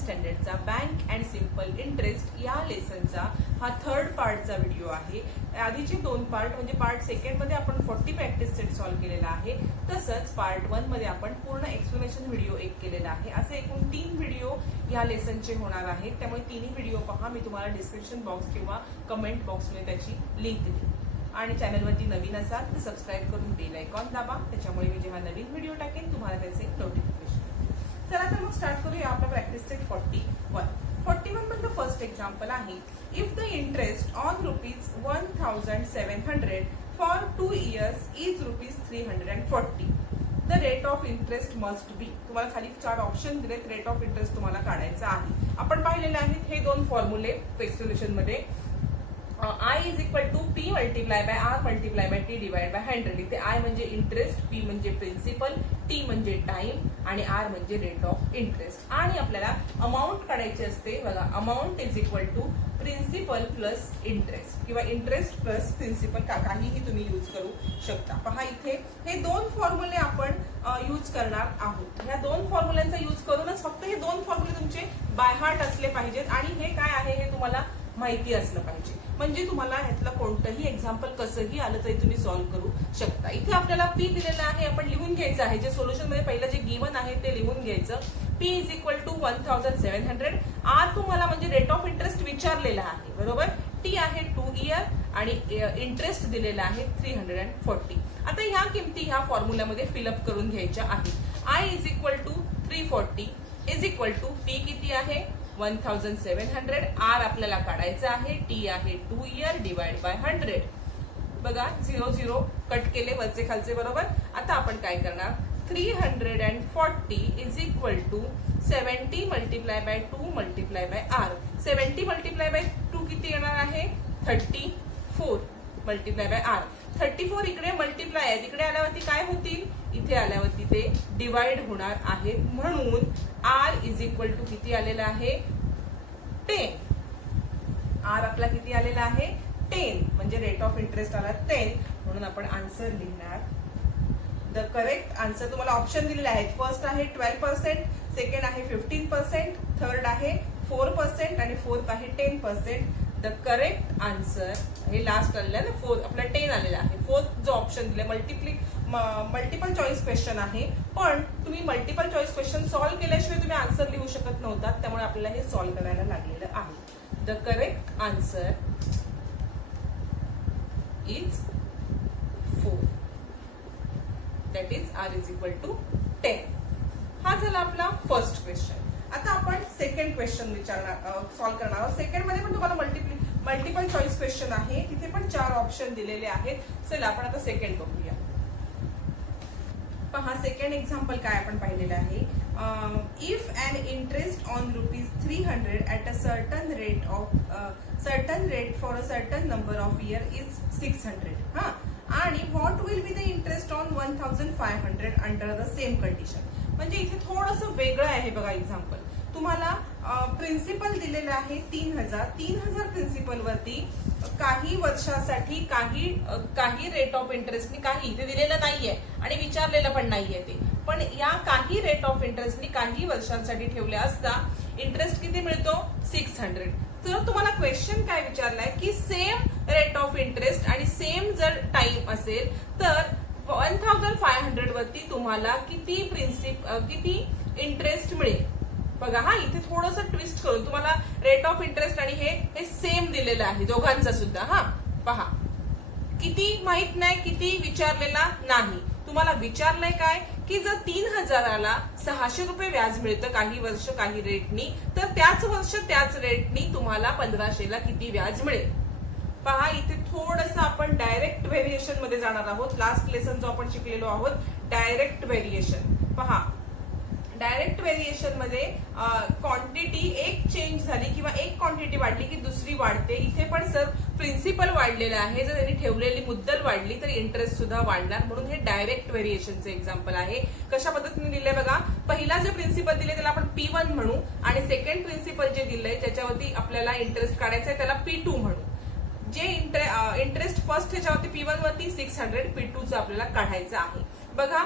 स्टँडर्डचा bank and simple interest या लेसनचा हा third पार्टचा video आहे। आधीचे दोन पार्ट म्हणजे पार्ट सेकंड मध्ये आपण 40 प्रॅक्टिस सेट सॉल्व्ह केलेला आहे, तसंच पार्ट 1 मध्ये आपण पूर्ण एक्सप्लेनेशन व्हिडिओ एक केलेला आहे। असे एकूण 3 व्हिडिओ या लेसनचे होणार आहेत, त्यामुळे तिन्ही व्हिडिओ पहा। मी तुम्हाला डिस्क्रिप्शन बॉक्स किंवा कमेंट बॉक्समध्ये त्याची लिंक देईन। आणि चॅनलवरती नवीन असाल तर सबस्क्राईब करून बेल आयकॉन दाबा, त्याच्यामुळे मी जेव्हा नवीन व्हिडिओ टाकेन तुम्हाला त्याचे नोटिफिकेशन। चला तर मग स्टार्ट करूया आपला प्रॅक्टिस सेट 41 मधलं फर्स्ट एक्झाम्पल आहे। If the interest on ₹1,700 for 2 years is ₹340, the rate of interest must be. तुम्हाला खाली 4 ऑप्शन दिलेत, रेट ऑफ इंटरेस्ट तुम्हाला काढायचा आहे। आपण पाहिलेले आहेत हे दोन फॉर्म्युले एक्सप्लेनेशन मध्ये। I is equal to P multiply by R multiply by T divide by 100। इथे I म्हणजे इंटरेस्ट, P म्हणजे प्रिन्सिपल, T म्हणजे टाइम आणि R म्हणजे रेट ऑफ इंटरेस्ट। आणि आपल्याला अमाऊंट काढायची असते बघा, amount is equal to principal plus interest किंवा इंटरेस्ट प्लस प्रिन्सिपल, काहीही तुम्ही यूज करू शकता। पहा इथे हे दोन फॉर्म्युले आपण यूज करणार आहोत। ह्या दोन फॉर्म्युल्यांचा यूज करूनच फक्त हे दोन फॉर्म्युले तुमचे बाय हार्ट असले पाहिजेत आणि हे काय आहे हे तुम्हाला माहिती असलं पाहिजे, म्हणजे तुम्हाला ह्यातलं कोणतंही एक्झाम्पल कसंही आलं तरी तुम्ही सॉल्व्ह करू शकता। इथे आपल्याला P दिलेलं आहे, आपण लिहून घ्यायचं आहे। जे सोल्युशन मध्ये पहिलं जे गिवन आहे ते लिहून घ्यायचं। P is equal to 1,700, R तुम्हाला म्हणजे रेट ऑफ इंटरेस्ट विचारलेला आहे, बरोबर। T आहे 2 year आणि इंटरेस्ट दिलेला आहे 340। आता ह्या किमती ह्या फॉर्म्युल्यामध्ये फिलअप करून घ्यायच्या आहेत। I is equal to 340 is equal to P किती आहे 1,700, R आपल्याला काढायचा आहे, T आहे 2 year डिवाइड बाय 100। बघा 0 कट केले वरचे खालचे, बरोबर। आता आपण काय करणार, 340 is equal to 70 multiply by 2 multiply by R। 70 multiply by 2 किती येणार आहे 34 मल्टिप्लाय बाय R। 34 इकडे मल्टिप्लाय आहे, तिकडे आल्यावरती काय होतील, इथे आल्यावरती ते डिवाइड होणार आहेत, म्हणून R इज इक्वल टू किती आलेला आहे 10। R आपला किती आलेला आहे 10, म्हणजे रेट ऑफ इंटरेस्ट आला 10, म्हणून आपण आन्सर लिहिणार। द करेक्ट आन्सर तुम्हाला ऑप्शन दिलेले आहेत। फर्स्ट आहे 12%, सेकंड आहे 15%, थर्ड आहे 4% आणि फोर्थ आहे 10%। द करेक्ट आन्सर हे लास्ट आलेलं आहे ना, फोर्थ आपला 10 आलेला आहे। फोर्थ जो ऑप्शन दिले मल्टिपल चॉईस क्वेश्चन आहे, पण तुम्ही मल्टिपल चॉईस क्वेश्चन सॉल्व्ह केल्याशिवाय तुम्ही आन्सर लिहू शकत नव्हता, त्यामुळे आपल्याला हे सॉल्व्ह करायला लागलेलं आहे। The correct answer is 4, that is R is equal to 10। हा झाला आपला फर्स्ट क्वेश्चन। आता आपण सेकंड क्वेश्चन सॉल्व्ह करणार आहोत। सेकंड मध्ये पण तुम्हाला मल्टिपल चॉईस क्वेश्चन आहे, तिथे पण 4 ऑप्शन दिलेले आहेत। चला आपण आता सेकंड बघूया। पहा सेकंड एक्झाम्पल काय आपण पाहिलेलं आहे। If an interest on ₹300 at a certain rate for a certain number of year is 600, हा, आणि what will be the interest on 1,500 under the same condition. म्हणजे इथे थोडंसं वेगळं आहे बघा एक्झाम्पल। तुम्हाला प्रिन्सिपल दिलेलं आहे 3,000 प्रिन्सिपल वरती काही वर्षासाठी काही रेट ऑफ इंटरेस्टनी, काही इथे दिलेलं नाहीये आणि विचारलेलं पण नाहीये ते, पण या काही रेट ऑफ इंटरेस्टनी काही वर्षांसाठी ठेवले असता इंटरेस्ट किती मिळतो 600। तर तुम्हाला क्वेश्चन काय विचारलाय की सेम रेट ऑफ इंटरेस्ट आणि सेम जर टाइम असेल तर 1,500 वरती तुम्हाला किती इंटरेस्ट मिळेल। बघा हा इथे थोडंसं ट्विस्ट करून तुम्हाला रेट ऑफ इंटरेस्ट आणि हे सेम दिलेलं आहे दोघांचा सुद्धा। हा पहा किती माहित नाही, किती विचारलेला नाही। तुम्हाला विचारलंय काय की जर 3,000ला 600 रुपये व्याज मिळतं काही वर्ष काही रेटनी, तर त्याच वर्ष त्याच रेटनी तुम्हाला 1,500ला किती व्याज मिळेल। पहा इथे थोडंसं आपण डायरेक्ट व्हेरिएशन मध्ये जाणार आहोत। लास्ट लेसन जो आपण शिकलेलो आहोत डायरेक्ट व्हेरिएशन। पहा डायरेक्ट व्हेरिएशन मध्ये क्वांटिटी एक चेंज झाली किंवा एक क्वांटिटी वाढली की दुसरी वाढते। इथे पण सर प्रिन्सिपल वाढलेलं आहे, जर त्यांनी ठेवलेली मुद्दल वाढली तर इंटरेस्ट सुद्धा वाढणार, म्हणून हे डायरेक्ट व्हेरिएशनचे एक्झाम्पल आहे। कशा पद्धतीने दिले बघा, पहिला जे प्रिन्सिपल दिले त्याला आपण P1 म्हणू आणि सेकंड प्रिन्सिपल जे दिलंय त्याच्यावरती आपल्याला इंटरेस्ट काढायचा आहे त्याला P2 म्हणू। जे इंटरेस्ट फर्स्ट ह्याच्यावरती P1 वरती 600, P2 चा आपल्याला काढायचं आहे। बघा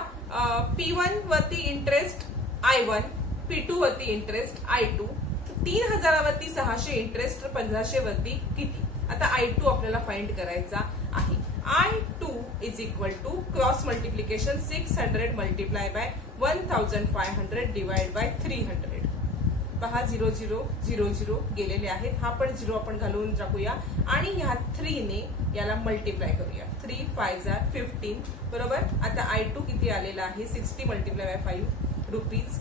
P1 वरती इंटरेस्ट I1, P2 वरती इंटरेस्ट I2, 3000 वरती 600 इंटरेस्ट, तर 1500 वरती किती? आता I2 आपल्याला फाइंड करायचा आहे. I2 is equal to cross multiplication 600 multiply by 1500 divide by 300. पहा 0 0 0 0 गेलेले आहेत. हा पण 0 आपण घालून टाकूया आणि ह्या 3 ने याला मल्टिप्लाय करूया. 3 5 15 बरोबर. आता I2 किती आलेला आहे? 60 मल्टिप्लाय बाय 5 रुपीज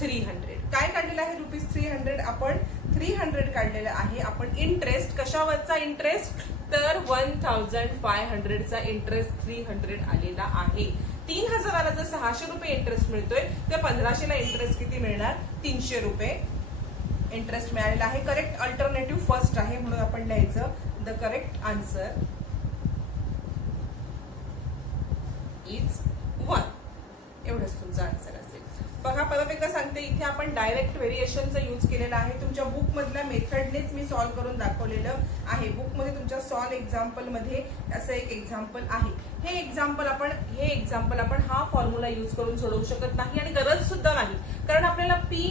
300. काय काढलेलं आहे? रुपीज 300. आपण 300 काढलेलं आहे. आपण इंटरेस्ट कशावरचा इंटरेस्ट? तर 1500 चा इंटरेस्ट 300 आलेला आहे. 3000 जर 600 रुपये इंटरेस्ट मिळतोय तर 1500 ला इंटरेस्ट किती मिळणार? 300 रुपये इंटरेस्ट मिळालेला आहे. करेक्ट अल्टरनेटिव्ह फर्स्ट आहे म्हणून आपण लिहायचं द करेक्ट आन्सर इज 1. एवढंच तुमचा आन्सर असेल. बघा परत एकदा सांगते, इथे आपण डायरेक्ट व्हेरिएशनचा यूज केलेला आहे. तुमच्या बुक मधल्या मेथडनेच मी सॉल्व्ह करून दाखवलेलं आहे. बुक मध्ये तुमच्या सॉल्व एक्झाम्पल मध्ये असं एक एक्झाम्पल आहे. हे एक्झाम्पल आपण हा फॉर्म्युला यूज करून सोडवू शकत नाही आणि गरज सुद्धा नाही, कारण आपल्याला पी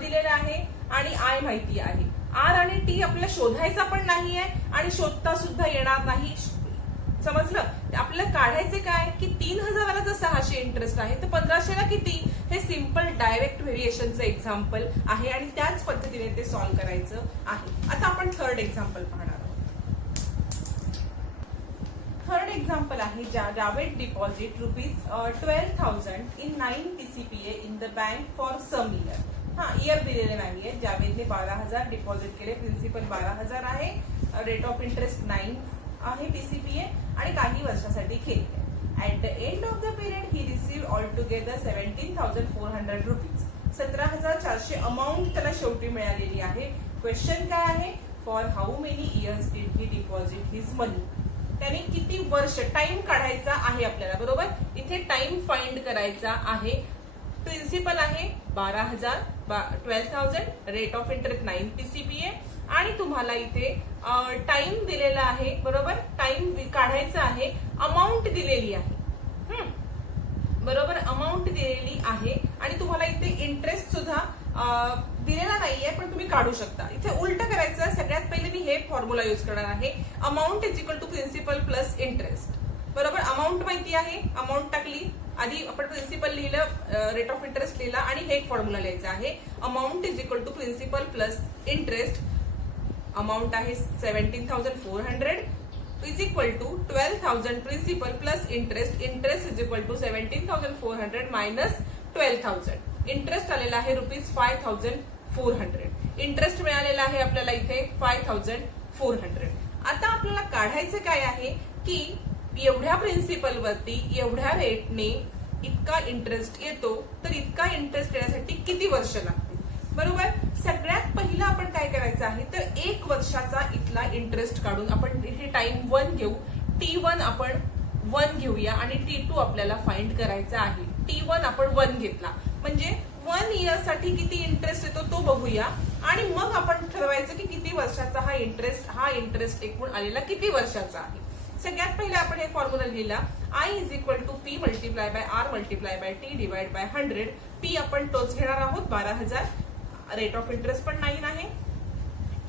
दिलेला आहे आणि आय माहिती आहे. आर आणि टी आपल्याला शोधायचा पण नाहीये आणि शोधता सुद्धा येणार नाही. समजलं? आपल्याला काढायचे काय की 3000 जर 600 इंटरेस्ट आहे तर 1500 ला किती? हे सिंपल डायरेक्ट व्हेरिएशनचं एक्झाम्पल आहे आणि त्याच पद्धतीने ते सॉल्व्ह करायचं आहे. आता आपण थर्ड एक्झाम्पल पाहणार आहोत. थर्ड एक्झाम्पल आहे Javed deposit rupees 12,000 in 9 TCPA in the bank for some year. हा इयर दिलेले नाहीये. जावेदने 12,000 डिपॉझिट केले. प्रिन्सिपल 12,000 आहे. रेट ऑफ इंटरेस्ट 9 आहे TCPA आणि काही वर्षासाठी केले. At the end of the period he receive all together 17,400 rupees. 17,400 amount त्याला शेवटी मिळालेली आहे. क्वेश्चन काय आहे? For how many years did he deposit his money. त्याने किती वर्ष, टाइम काढायचा आहे आपल्याला. बरोबर. इथे टाइम फाइंड करायचा आहे. प्रिन्सिपल आहे 12,000 12,000, रेट ऑफ इंटरेस्ट 9 TCPA आणि तुम्हाला इथे टाइम दिलेला आहे. बरोबर. टाइम काढायचा आहे. अमाऊंट दिलेली आहे. बरोबर. अमाऊंट दिलेली आहे आणि तुम्हाला इथे इंटरेस्ट सुद्धा दिलेला नाहीये, पण तुम्ही काढू शकता. इथे उलट करायचं. सगळ्यात पहिले मी हे फॉर्म्युला यूज करणार आहे. Amount is equal to principal plus interest. बरोबर. अमाऊंट माहिती आहे. अमाऊंट टाकली. आधी आपण प्रिन्सिपल लिहिलं, रेट ऑफ इंटरेस्ट लिहिला आणि हे एक फॉर्म्युला लिहायचा आहे. Amount is equal to principal plus interest. Amount आहे 17,400 is equal to 12,000 principal plus interest. Interest is equal to 17,400 minus 12,000. Interest आलेला आहे रुपीज 5,400. इंटरेस्ट मिळालेला आहे आपल्याला इथे 5,400. आता आपल्याला काढायचं काय आहे की एवढ्या प्रिन्सिपल वरती एवढ्या रेटने इतका इंटरेस्ट येतो, तर इतका इंटरेस्ट येण्यासाठी किती वर्ष लागतील? बरोबर. सगळ्यात पहिलं आपण काय करायचं आहे तर 1 वर्षाचा इथला इंटरेस्ट काढून आपण इथे टाइम 1 घेऊ. T1 आपण 1 घेऊया आणि T2 आपल्याला फाइंड करायचा आहे. T1 आपण 1 घेतला म्हणजे 1 इयर साठी किती इंटरेस्ट येतो तो बघूया आणि मग आपण ठरवायचं की किती वर्षाचा हा इंटरेस्ट एकूण आलेला किती वर्षाचा आहे. सगळ्यात पहिले आपण हे फॉर्म्युला लिहिला. I is equal to P multiply by R multiply by T divide by 100. P आपण तोच घेणार आहोत 12,000. रेट ऑफ इंटरेस्ट पण 9 आहे.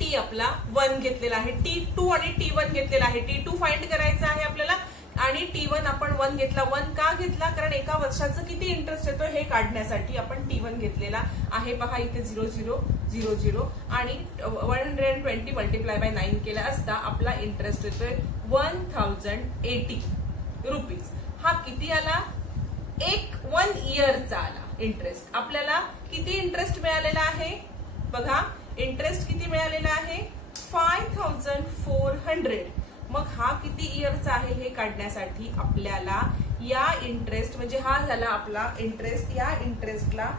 T आपला 1 घेतलेला आहे. T2 आणि T1 घेतलेला आहे. T2 फाइंड करायचा आहे आपल्याला आणि T1 आपण 1 घेतला. 1 का घेतला? कारण एका वर्षाचं किती इंटरेस्ट येतो हे काढण्यासाठी आपण T1 घेतलेला आहे. पहा इथे 0 0 0 0 आणि 120 मल्टिप्लाय बाय 9 केला असता आपला इंटरेस्ट येतोय 1,080 रुपीज. हा किती आला? 1 इयरचा आला इंटरेस्ट. आपल्याला किती इंटरेस्ट मिळालेला आहे? बघा इंटरेस्ट किती मिळालेला आहे? 5,400. मग हा किती इयरचा आहे हे काढण्यासाठी आपल्याला या इंटरेस्ट म्हणजे हा झाला आपला इंटरेस्ट. या इंटरेस्टला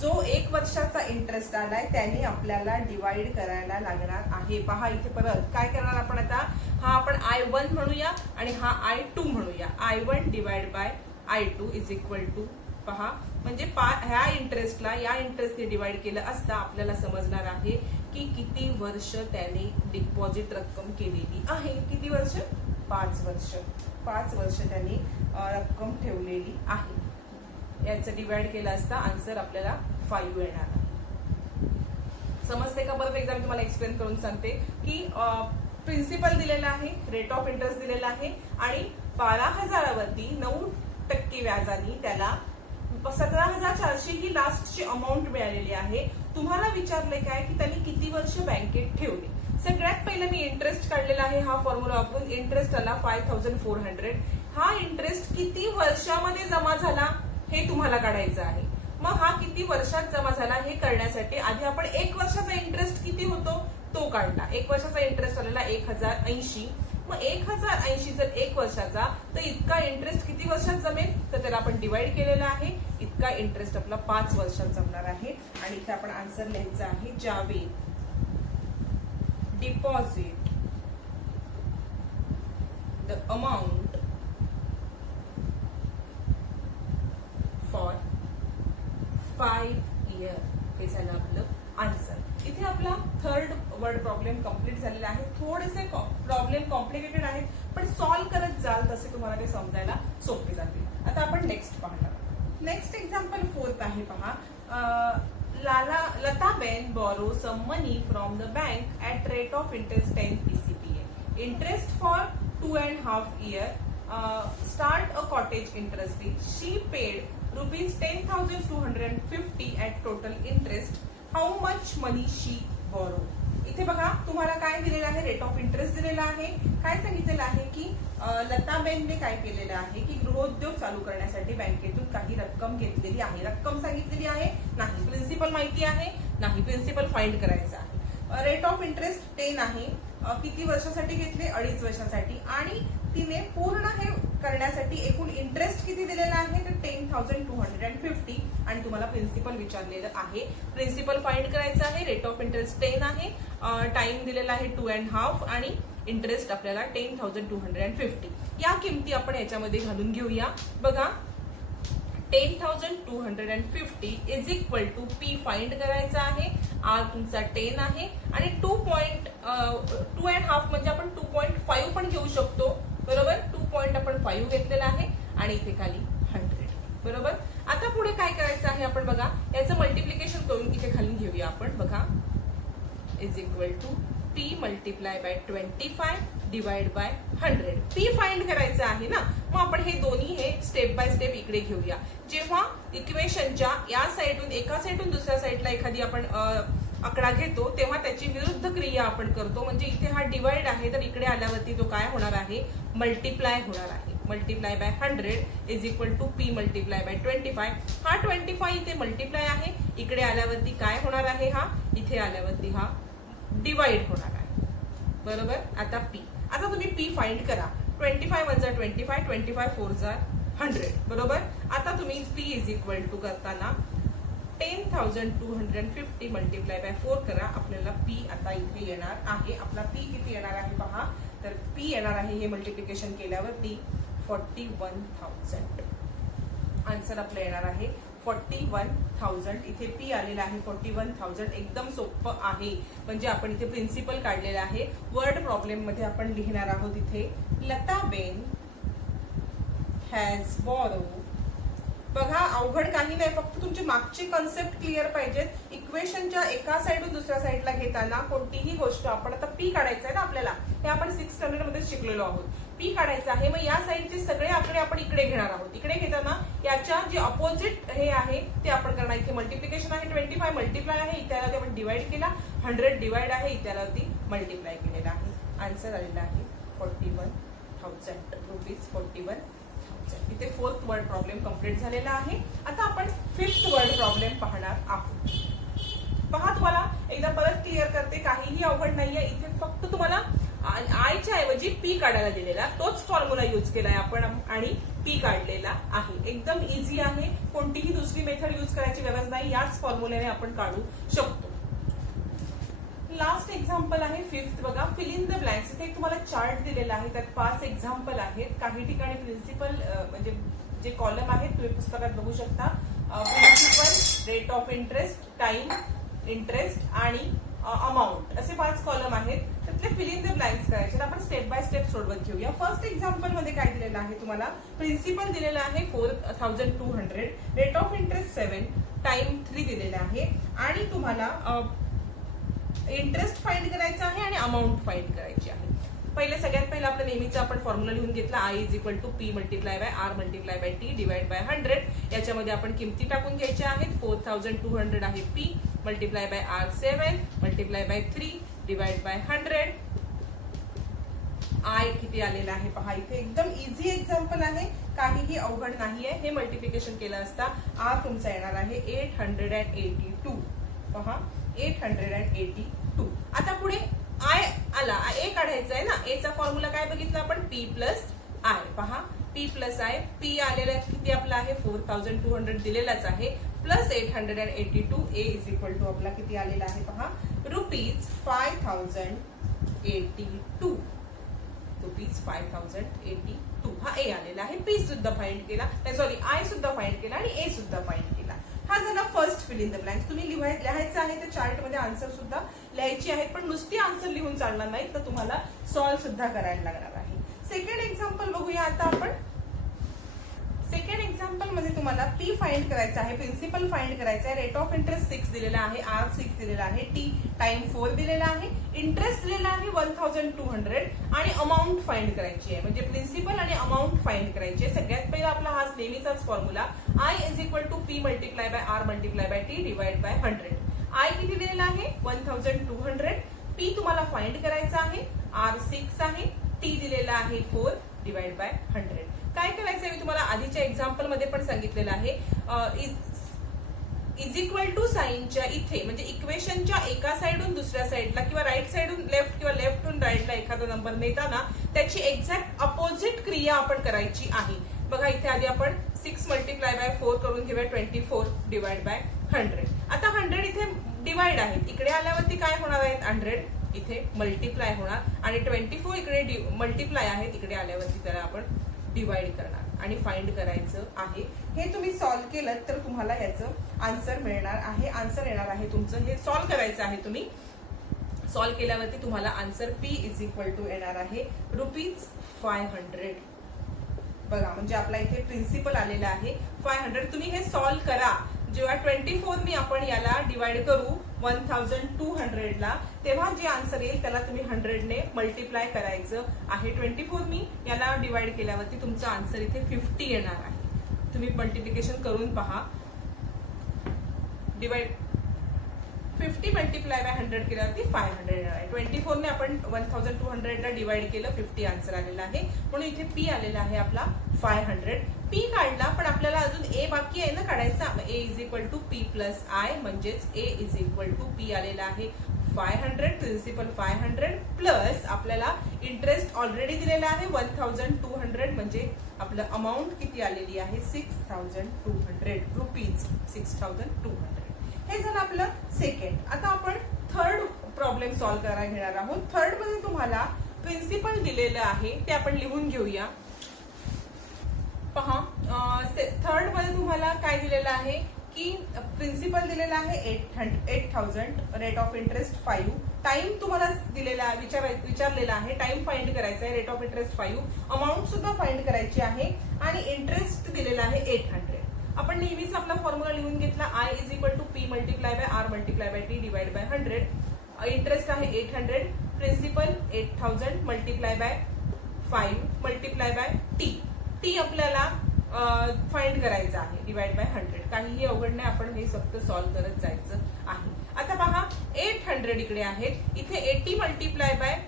जो 1 वर्षाचा इंटरेस्ट आलाय त्याने आपल्याला डिवाइड करायला लागणार आहे. पहा इथे परत काय करणार आपण आता? हा आपण I1 म्हणूया आणि हा I2 म्हणूया. I1 divide by I2 is equal to पहा म्हणजे ह्या इंटरेस्टला या इंटरेस्टने डिवाइड केलं असता आपल्याला समजणार आहे की किती वर्ष त्याने डिपॉझिट रक्कम केलेली आहे. किती वर्ष? 5 वर्ष. 5 वर्ष त्यांनी रक्कम ठेवलेली आहे. याचं डिवाइड केलं असता आन्सर आपल्याला 5 येणार. समजते का? परत एकदा मी तुम्हाला एक्सप्लेन करून सांगते की प्रिन्सिपल दिलेला आहे, रेट ऑफ इंटरेस्ट दिलेला आहे आणि 12,000वरती 9% व्याजाने त्याला 17,400 ही लास्टची अमाऊंट मिळालेली आहे. तुम्हाला विचारले काय की त्यांनी किती वर्ष बँकेत ठेवली. सगळ्यात पहिलं मी इंटरेस्ट काढलेला आहे. हा फॉर्म्युला वापरून इंटरेस्ट आला 5,400. हा इंटरेस्ट किती वर्षामध्ये जमा झाला हे तुम्हाला काढायचं आहे. मग हा किती वर्षात जमा झाला हे करण्यासाठी आधी आपण 1 वर्षाचा इंटरेस्ट किती होतो तो काढला. 1 वर्षाचा इंटरेस्ट आलेला 1,080. मग 1,080 जर 1 वर्षाचा तर इतका इंटरेस्ट किती वर्षात जमेल तर त्याला आपण डिवाइड केलेला आहे. इतका इंटरेस्ट आपला 5 वर्षात जमणार आहे. आणि इथे आपण आन्सर लिहायचा आहे, Javed deposit the amount for 5 years. हे झालं आपलं आन्सर. इथे आपला थर्ड वर्ड प्रॉब्लेम कम्प्लीट झालेला आहे. थोडेसे प्रॉब्लेम कॉम्प्लिकेटेड आहेत पण सॉल्व्ह करत जाल तसे तुम्हाला ते समजायला सोपे जातील. आता आपण नेक्स्ट पाहणार. नेक्स्ट एक्झाम्पल 4 आहे पहा. Lataben borrow some money from the bank at rate of interest 10 PCPA. Interest for 2.5 years. Start a cottage interest bill. She paid rupees 10,250 at total interest. How much money she borrowed? इथे बघा तुम्हाला काय दिलेलं आहे, rate of interest दिलेला आहे. काय सांगितलेलं आहे की लताबेनने काय केलेलं आहे की गृहोद्योग चालू करण्यासाठी बँकेतून काही रक्कम घेतलेली आहे. रक्कम सांगितलेली आहे नाही. प्रिन्सिपल माहिती आहे नाही. प्रिन्सिपल फाइंड करायचं आहे. रेट ऑफ इंटरेस्ट 10 आहे. किती वर्षासाठी घेतले? 2.5 वर्षासाठी. आणि तिने पूर्ण हे करण्यासाठी एकूण इंटरेस्ट किती दिलेला आहे तर 10,250. आणि तुम्हाला प्रिन्सिपल विचारलेलं आहे. प्रिन्सिपल फाइंड करायचं आहे. रेट ऑफ इंटरेस्ट 10 आहे. टाइम दिलेला आहे 2.5 आणि इंटरेस्ट आपल्याला 10,250. या किमती आपण याच्यामध्ये घालून घेऊया. बघा 10,250 is equal to P find करायचा आहे. आर तुमचा 10 आहे आणि 2.5 म्हणजे आपण 2.5 पण घेऊ शकतो. बरोबर 2.5 घेतलेला आहे आणि इथे खाली 100. बरोबर. आता पुढे काय करायचं आहे आपण बघा याचं मल्टिप्लिकेशन करून इथे खाली घेऊया आपण. बघा is equal to P multiply by 25 divide by 100. P find करायचं आहे ना. मग आपण हे दोन्ही हे स्टेप बाय स्टेप इकडे घेऊया. जेव्हा इक्वेशनच्या या साईडून एका साईडून दुसऱ्या साईडला एखादी आपण आकडा घेतो तेव्हा त्याची विरुद्ध क्रिया आपण करतो. म्हणजे इथे हा डिवाइड आहे तर इकडे आल्यावरती तो काय होणार आहे मल्टिप्लाय होणार आहे. Multiply by 100 is equal to P multiply by 25. हा 25 इथे मल्टिप्लाय आहे. इकडे आल्यावरती काय होणार आहे हा इथे आल्यावरती हा डिवाइड होणार आहे. बरोबर. आता P. आता तुम्ही P फाइंड करा. 25 वजा 25 25 4 जा 100. बरोबर. आता तुम्ही P इज इक्वल टू करताना 10,250 मल्टिप्लाय बाय 4 करा. आपल्याला P आता इथे येणार आहे. आपला P किती येणार आहे पहा. तर P येणार आहे हे मल्टिप्लिकेशन केल्यावरती 41,000. आन्सर आपलं येणार आहे 41,000. इथे P आलेला आहे 41,000. एकदम सोपं आहे. म्हणजे आपण इथे प्रिन्सिपल काढलेला आहे. वर्ड प्रॉब्लेम मध्ये आपण लिहिणार आहोत इथे लताबेन हॅज बॉरो. बघा अवघड काही नाही. फक्त तुमची मागची कन्सेप्ट क्लिअर पाहिजेत. इक्वेशनच्या एका साईडून दुसऱ्या साईडला घेताना कोणतीही गोष्ट आपण आता P काढायचं आहे ना आपल्याला. हे आपण 6th स्टँडर्ड मध्ये शिकलेलो आहोत. P काढायचं आहे. मग या साईडचे सगळे आकडे आपण इकडे घेणार आहोत. इकडे घेताना याच्या जे अपोजिट हे आहे ते आपण करणार. इथे मल्टिप्लिकेशन आहे 25 मल्टिप्लाय आहे. इथे आपण डिवाइड केला. 100 डिवाइड आहे. इथे मल्टिप्लाय केलेला आहे. आन्सर आलेला आहे 41,000 रुपीज. 41,000. इथे 4th वर्ड प्रॉब्लेम कम्प्लीट झालेला आहे. आता आपण 5th वर्ड प्रॉब्लेम पाहणार आहोत. पहा तुम्हाला एकदा परत क्लिअर करते. काहीही अवघड नाहीये. इथे फक्त तुम्हाला आयच्या ऐवजी P काढायला दिलेला तोच फॉर्म्युला यूज केलाय आपण आणि P काढलेला आहे. एकदम इझी आहे. कोणतीही दुसरी मेथड यूज करायची गरज नाही. याच फॉर्म्युल्याने आपण काढू शकतो. लास्ट एक्झाम्पल आहे 5th. बघा फिल इन द ब्लँक्स. इथे तुम्हाला चार्ट दिलेला आहे. त्यात 5 एक्झाम्पल आहेत. काही ठिकाणी प्रिन्सिपल म्हणजे जे कॉलम आहेत तुम्ही पुस्तकात बघू शकता. Principal, rate of interest, time, interest आणि अमाऊंट असे 5 कॉलम आहेत. त्यातले फिल इन द ब्लँक्स करायचे. आपण स्टेप बाय स्टेप सोडवत घेऊया. फर्स्ट एक्झाम्पल मध्ये काय दिलेलं आहे तुम्हाला प्रिन्सिपल दिलेला आहे 4,200. रेट ऑफ इंटरेस्ट 7, टाइम 3 दिलेला आहे आणि तुम्हाला इंटरेस्ट फाइंड करायचा आहे आणि अमाऊंट फाइंड करायची आहे. सगळ्यात पहिलं आपलं नेहमीचा आपण फॉर्म्युला लिहून घेतला, I is equal to P multiply by R multiply by T divide by 100. याच्यामध्ये आपण किमती टाकून घ्यायच्या आहेत. 4200 आहे P multiply by R 7 multiply by 3 divide by 100. I किती आलेला आहे पहा, इथे एकदम इझी एक्झाम्पल आहे, काहीही अवघड नाहीये. हे मल्टिप्लिकेशन केलं असता आर तुमचा येणार आहे 882. पहा 882. आता पुढे आय आला, ए काढायचा आहे ना. ए चा फॉर्म्युला काय बघितला आपण, पी प्लस आय. पहा पी प्लस आय, पी आलेला किती आपला आहे 4200 दिलेलाच आहे, plus 882. A is equal to आपला किती आलेला आहे पहा, रुपीज 5082. रुपीज 5082 हा ए आलेला आहे. पी सुद्धा फाइंड केला, सॉरी आय सुद्धा फाइंड केला आणि ए सुद्धा फाइंड केला. हा झाला first fill in the blanks. तुम्ही लिहायचं आहे त्या चार्ट मध्ये आन्सर सुद्धा लिहायची आहेत, पण नुसती आन्सर लिहून चालणार नाही, तर तुम्हाला सॉल्व्ह सुद्धा करायला लागणार आहे. सेकंड एक्झाम्पल बघूया आता आपण. सेकंड एक्झाम्पल मध्ये तुम्हाला पी फाइंड करायचा आहे, प्रिन्सिपल फाइंड करायचा आहे, रेट ऑफ इंटरेस्ट 6 दिलेला आहे, आर 6 दिलेला आहे, टी टाइम 4 दिलेला आहे, इंटरेस्ट दिलेला आहे 1200 आणि अमाऊंट फाइंड करायची आहे. म्हणजे प्रिन्सिपल आणि अमाऊंट फाइंड करायची आहे. सगळ्यात पहिला आपला हा नेहमीचाच formula, I is equal to P multiply by R multiply by T divide by 100. I किती दिलेला आहे 1200, पी तुम्हाला फाइंड करायचा आहे, आर 6 आहे, टी दिलेला आहे 4 डिवाइड बाय 100. काय करायचं मी तुम्हाला आधीच्या एक्झाम्पल मध्ये पण सांगितलेलं आहे. इज इक्वल टू साइनच्या इथे म्हणजे इक्वेशनच्या एका साइडून दुसऱ्या साइडला किंवा राईट साइडून लेफ्ट किंवा लेफ्टहून राईटला एखादा नंबर नेताना त्याची एक्झॅक्ट अपोजिट क्रिया आपण करायची आहे. बघा इथे आधी आपण 6 मल्टिप्लाय बाय 4 करून घेऊया, 24 डिवाइड बाय 100. आता 100 इथे डिवाइड आहेत, इकडे आल्यावरती काय होणार आहेत 100 इथे मल्टिप्लाय होणार आणि 24 इकडे मल्टिप्लाय आहेत, इकडे आल्यावरती त्याला आपण डिवाइड करणार आणि फाइंड करायचं आहे. हे तुम्ही सॉल्व्ह केलं तर तुम्हाला याचं आन्सर मिळणार आहे, आन्सर येणार आहे तुमचं. हे सॉल्व्ह करायचं आहे तुम्ही. सॉल्व्ह केल्यावरती तुम्हाला answer P is equal to येणार आहे रुपीज 500. बघा म्हणजे आपला इथे प्रिन्सिपल आलेला आहे 500. तुम्ही हे सॉल्व्ह करा. जेव्हा 24 ने आपण याला डिवाइड करू 1200 ला, तेव्हा जे आन्सर येईल त्याला तुम्ही 100 ने मल्टिप्लाय करायचं आहे. 24 मी याला डिवाइड केल्यावरती तुमचा आन्सर इथे 50 येणार आहे. तुम्ही मल्टिप्लिकेशन करून पहा. डिवाइड 50 मल्टिप्लाय बाय 100 केल्यावरती 500 येणार आहे. 24 ने आपण 1200 ला डिवाइड केलं, 50 आन्सर आलेला आहे, म्हणून इथे पी आलेला आहे आपला 500. पी काढला, पण आपल्याला अजून ए बाकी आहे ना काढायचा. A is equal to P plus I, म्हणजेच A is equal to P आलेला आहे 500, प्रिन्सिपल 500 प्लस आपल्याला इंटरेस्ट ऑलरेडी दिलेला आहे 1200, म्हणजे आपलं अमाऊंट किती आलेली आहे 6200 रुपीज 6200. हे झालं आपलं सेकंड. आता आपण थर्ड प्रॉब्लेम सॉल्व्ह करायला घेणार आहोत. थर्ड मध्ये तुम्हाला प्रिन्सिपल दिलेलं आहे, ते आपण लिहून घेऊया. पहा थर्ड मध्ये तुम्हाला काय दिलेलं आहे की प्रिन्सिपल दिलेला आहे 8000, रेट ऑफ इंटरेस्ट 5, टाइम तुम्हाला दिलेला विचारलेला आहे, टाइम फाइंड करायचा आहे, रेट ऑफ इंटरेस्ट 5, अमाऊंट सुद्धा फाइंड करायची आहे आणि इंटरेस्ट दिलेला आहे 800. आपण नेहमीच आपला फॉर्म्युला लिहून घेतला, I is equal to P multiply by R multiply by T divide by 100. Interest आहे 800, principal 8000 multiply by 5 multiply by T. T आपल्याला फाइंड करायचं आहे डिवाइड बाय 100. काहीही अवघड नाही, आपण हे फक्त सॉल्व्ह करत जायचं आहे. आता पहा 800 इकडे आहेत, इथे 80 मल्टिप्लाय बाय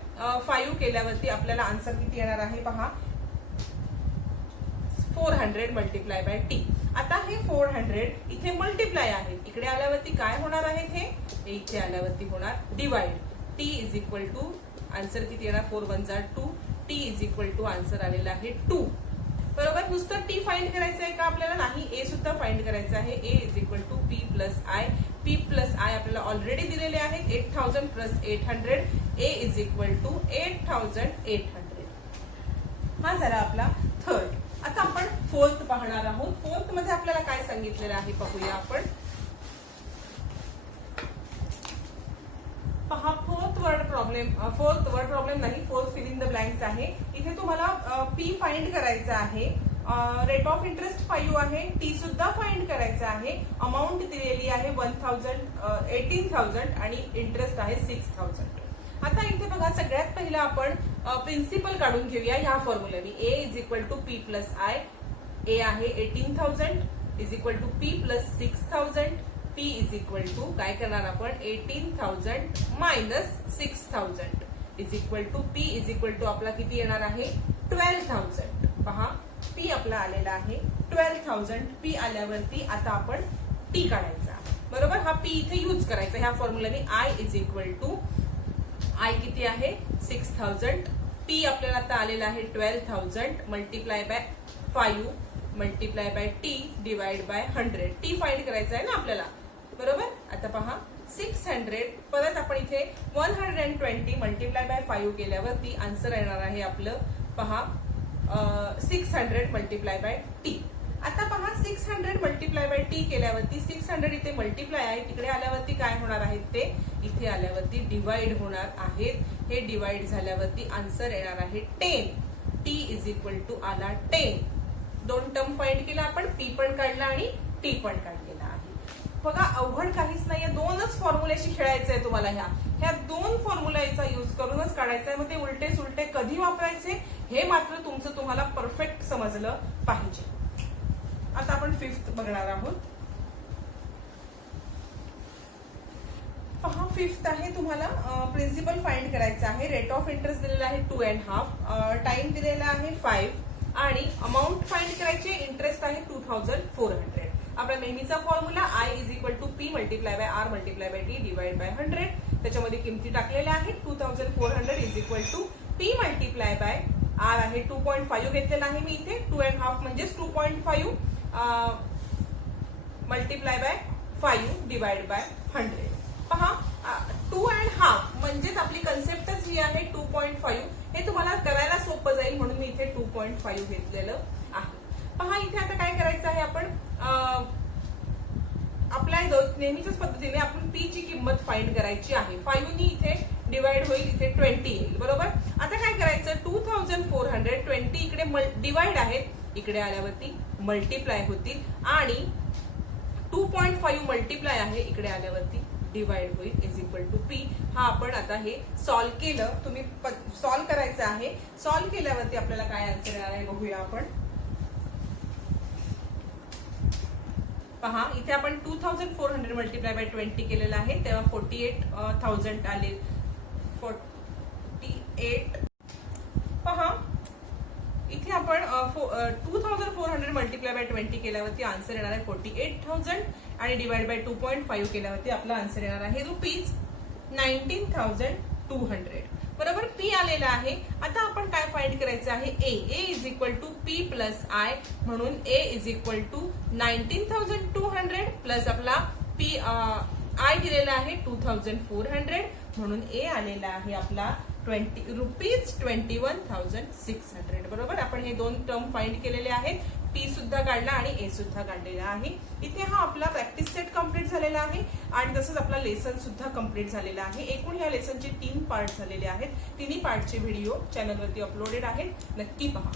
5 केल्यावरती आपल्याला आन्सर किती येणार आहे पहा 400 मल्टिप्लाय बाय टी. आता हे 400 इथे मल्टिप्लाय आहे, इकडे आल्यावरती काय होणार आहेत हे इथे आल्यावरती होणार divide. T is equal to answer किती येणार 4 1 2. T is equal to answer आलेला आहे 2. बरोबर. नुसतं टी फाइंड करायचं आहे का आपल्याला, नाही, ए सुद्धा फाइंड करायचं आहे. A is equal to P plus I. P plus I आपल्याला ऑलरेडी दिलेले आहेत 8000 plus 800. A is equal to 8800. हा झाला आपला थर्ड. आता आपण फोर्थ पाहणार आहोत. फोर्थ मध्ये आपल्याला काय सांगितलेलं आहे पाहूया आपण. पहा फोर्थ वर्ड प्रॉब्लेम नाही, fourth fill in the blanks आहे. इथे तुम्हाला पी फाइंड करायचं आहे रेट ऑफ इंटरेस्ट 5 आहे, टी सुद्धा फाइंड करायचा आहे, अमाऊंट दिलेली आहे 18,000 आणि इंटरेस्ट आहे 6,000. आता इथे बघा सगळ्यात पहिला आपण प्रिन्सिपल काढून घेऊया ह्या फॉर्म्युलाने. A is equal to P plus I. A आहे 18,000 is equal to P plus 6,000. P is equal to काय करणार आपण 18,000 minus 6,000 is equal to P is equal to आपला किती येणार आहे 12,000. पहा पी आपला आलेला आहे 12,000. पी आल्यावरती आता आपण टी काढायचा बरोबर. हा पी इथे यूज करायचा ह्या फॉर्म्युलाने. I is equal to I किती आहे 6,000. पी आपल्याला आता आलेला आहे 12,000 multiply by 5 multiply by T divide by 100. T find करायचा आहे ना आपल्याला बरोबर. आता पहा 600 परत आपण इथे 120 मल्टिप्लाय बाय 5 केल्यावरती आन्सर येणार आहे आपलं पहा 600 मल्टिप्लाय बाय टी. आता पहा 600 मल्टिप्लाय बाय टी केल्यावरती 600 इथे मल्टिप्लाय आहे, तिकडे आल्यावरती काय होणार आहेत ते इथे आल्यावरती डिवाइड होणार आहेत. हे डिवाइड झाल्यावरती आन्सर येणार आहे 10. टी इज इक्वल टू आला 10. दोन टर्म फाइंड केला आपण, पी पण काढला आणि टी पण काढलेला आहे. बघा अवघड काहीच नाहीये, दोनच फॉर्म्युल्याशी खेळायचं आहे तुम्हाला. ह्या दोन फॉर्म्युलाचा यूज करूनच काढायचं आहे. मग ते उलटे सुलटे कधी वापरायचे हे मात्र तुमचं तुम्हाला परफेक्ट समजलं पाहिजे. आता आपण 5th बघणार आहोत. पहा 5th आहे तुम्हाला प्रिन्सिपल फाइंड करायचं आहे. रेट ऑफ इंटरेस्ट दिलेला आहे 2.5, टाइम दिलेला आहे 5 आणि अमाऊंट फाइंड करायची. इंटरेस्ट आहे 2,400. आपला नेहमीचा formula I is equal to P multiply by R multiply by T divide by 100. त्याच्यामध्ये किमती टाकलेल्या आहेत. 2,400 is equal to P multiply by R आहे 2.5 घेतलेला आहे मी इथे. 2.5 म्हणजेच 2.5 मल्टिप्लाय बाय 5 डिवाइड बाय 100. पहा 2.5 म्हणजेच आपली कन्सेप्टच ही आहे 2.5. हे तुम्हाला करायला सोपं जाईल म्हणून मी इथे 2.5 घेतलेलं आहे. पहा इथे आता काय करायचं आहे आपण आपल्या नेहमीच्याच पद्धतीने आपण पी ची किंमत फाइंड करायची आहे. 5 नी इथे डिवाइड होईल, इथे 20 येईल बरोबर. आता काय करायचं 2,400 20 इकडे डिवाइड आहेत, इकडे आल्यावरती मल्टिप्लाय होतील आणि 2.5 मल्टिप्लाय आहे, इकडे आल्यावरती डिवाइड होईल इज इक्वल टू पी. हा आपण आता हे सॉल्व्ह केलं. तुम्ही सॉल्व्ह करायचं आहे. सॉल्व्ह केल्यावरती आपल्याला काय आन्सर येणार आहे बघूया आपण. पहा इथे आपण 2,400 मल्टिप्लाय बाय 20 केलेलं आहे तेव्हा 48,000 आले. 48 पहा इथे आपण 2,400 मल्टिप्लाय बाय 20 केल्यावरती आन्सर येणार आहे 48,000 आणि डिवाइड बाय 2.5 केल्यावरती आपला आन्सर येणार आहे रुपीज 19,200 बरोबर. पी आलेला आहे. आता आपण काय फाइंड करायचं आहे A. A is equal to P plus I म्हणून A is equal to 19,200 plus आपला पी आय दिलेला आहे 2,400 म्हणून ए आलेला आहे आपला रुपीज 21,600 बरोबर. आपण हे दोन टर्म फाइंड केलेले आहेत. पी सुद्धा काढला आणि ए सुद्धा काढलेला आहे. इथे हा आपला प्रॅक्टिस सेट कम्प्लीट झालेला आहे आणि तसंच आपला लेसन सुद्धा कम्प्लीट झालेला आहे. एकूण या लेसनचे 3 पार्ट झालेले आहेत. तिन्ही पार्टचे व्हिडिओ चॅनलवरती अपलोडेड आहेत, नक्की पहा.